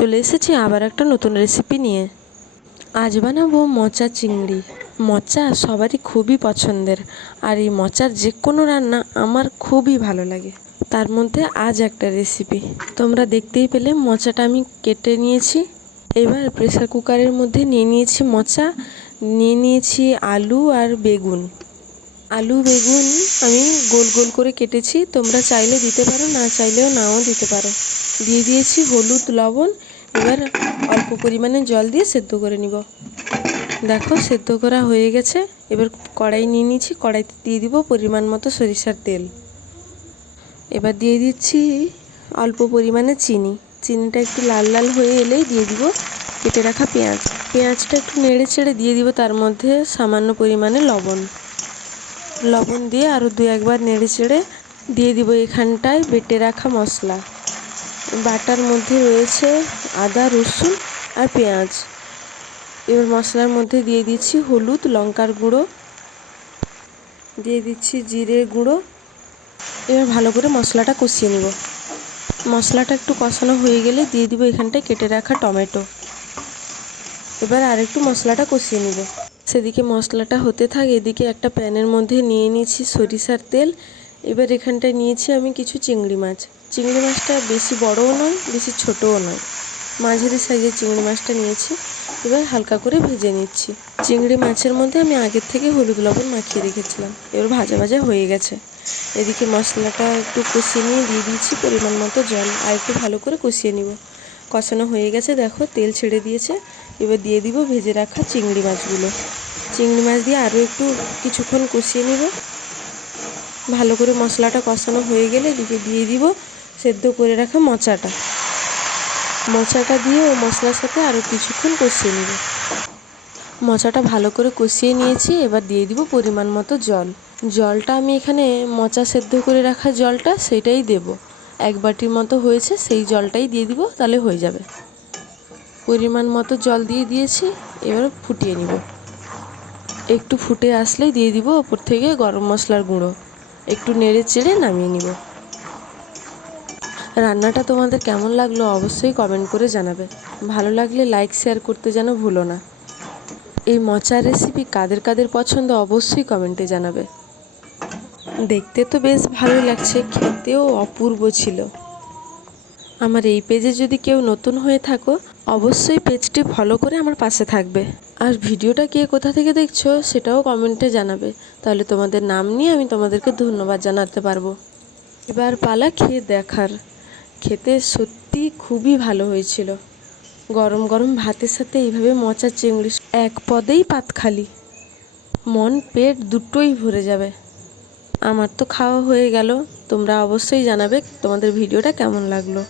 চলে এসেছি আবার একটা নতুন রেসিপি নিয়ে। আজ বানাবো মোচা চিংড়ি। মোচা সবারই খুবই পছন্দের, আর এই মোচার যে কোনো রান্না আমার খুবই ভালো লাগে। তার মধ্যে আজ একটা রেসিপি তোমরা দেখতেই পেলে। মোচাটা আমি কেটে নিয়েছি। এবার প্রেসার কুকারের মধ্যে নিয়ে নিয়েছি মোচা, নিয়ে নিয়েছি আলু আর বেগুন। আলু বেগুন আমি গোল গোল করে কেটেছি, তোমরা চাইলে দিতে পারো, না চাইলেও নাও দিতে পারো। দিয়ে দিয়েছি হলুদ লবণ। এবার অল্প পরিমাণে জল দিয়ে সেদ্ধ করে নিব। দেখো সেদ্ধ করা হয়ে গেছে। এবার কড়াই নিয়ে নিয়েছি, কড়াইতে দিয়ে দিব পরিমাণ মতো সরিষার তেল। এবার দিয়ে দিচ্ছি অল্প পরিমাণে চিনি। চিনিটা একটু লাল লাল হয়ে এলেই দিয়ে দিব কেটে রাখা পেঁয়াজ। পেঁয়াজটা একটু নেড়ে চেড়ে দিয়ে দিব তার মধ্যে সামান্য পরিমাণে লবণ। লবণ দিয়ে আরও দু একবার নেড়ে চেড়ে দিয়ে দিব এখানটায় বেটে রাখা মশলা। বাটার মধ্যে রয়েছে আদা রসুন আর পেঁয়াজ। এবার মশলার মধ্যে দিয়ে দিচ্ছি হলুদ লঙ্কার গুঁড়ো, দিয়ে দিচ্ছি জিরে গুঁড়ো। এবার ভালো করে মশলাটা কষিয়ে নেব। মশলাটা একটু কষানো হয়ে গেলে দিয়ে দিব এখানটায় কেটে রাখা টমেটো। এবার আরেকটু মশলাটা কষিয়ে নেব। সেদিকে মশলাটা হতে থাকে, এদিকে একটা প্যানের মধ্যে নিয়ে নিয়েছি সরিষার তেল। এবার এখানটায় নিয়েছি আমি কিছু চিংড়ি মাছ। চিংড়ি মাছটা বেশি বড়ও নয় বেশি ছোটও নয়, মাঝারি সাইজের চিংড়ি মাছটা নিয়েছি। এবার হালকা করে ভেজে নিচ্ছি। চিংড়ি মাছের মধ্যে আমি আগের থেকে হলুদ লবণ মাখিয়ে রেখেছিলাম। এবার ভাজা ভাজা হয়ে গেছে। এদিকে মশলাটা একটু কষিয়ে নিয়ে দিয়ে দিয়েছি পরিমাণ মতো জল, আর একটু ভালো করে কষিয়ে নিব। কষানো হয়ে গেছে, দেখো তেল ছেড়ে দিয়েছে। এবার দিয়ে দিব ভেজে রাখা চিংড়ি মাছগুলো। চিংড়ি মাছ দিয়ে আরও একটু কিছুক্ষণ কষিয়ে নিব। ভালো করে মশলাটা কষানো হয়ে গেলে এদিকে দিয়ে দিব সেদ্ধ করে রাখা মোচাটা। মোচাটা দিয়ে ও মশলার সাথে আরও কিছুক্ষণ কষিয়ে নিব। মোচাটা ভালো করে কষিয়ে নিয়েছি। এবার দিয়ে দিব পরিমাণ মতো জল। জলটা আমি এখানে মোচা সেদ্ধ করে রাখা জলটা সেটাই দেব। এক বাটির মতো হয়েছে, সেই জলটাই দিয়ে দিব, তাহলে হয়ে যাবে। পরিমাণ মতো জল দিয়ে দিয়েছি। এবার ফুটিয়ে নিব। একটু ফুটে আসলেই দিয়ে দিব ওপর থেকে গরম মশলার গুঁড়ো। একটু নেড়ে চেড়ে নামিয়ে নিব। রান্নাটা তোমাদের কেমন লাগলো অবশ্যই কমেন্ট করে জানাবে। ভালো লাগলে লাইক শেয়ার করতে যেন ভুলো না। এই মোচার রেসিপি কাদের কাদের পছন্দ অবশ্যই কমেন্টে জানাবে। দেখতে তো বেশ ভালোই লাগছে, খেতেও অপূর্ব ছিল। আমার এই পেজে যদি কেউ নতুন হয়ে থাকো অবশ্যই পেজটি ফলো করে আমার পাশে থাকবে। আর ভিডিওটা কে কোথা থেকে দেখছো সেটাও কমেন্টে জানাবে, তাহলে তোমাদের নাম নিয়ে আমি তোমাদেরকে ধন্যবাদ জানাতে পারবো। এবার পালা খেয়ে দেখার। খেতে সত্যি খুবই ভালো হয়েছিল। গরম গরম ভাতের সাথে এইভাবে মোচা চিংড়ি এক পদেই পাত খালি, মন পেট দুটোই ভরে যাবে। আমার তো খাওয়া হয়ে গেল। তোমরা অবশ্যই জানাবে তোমাদের ভিডিওটা কেমন লাগলো।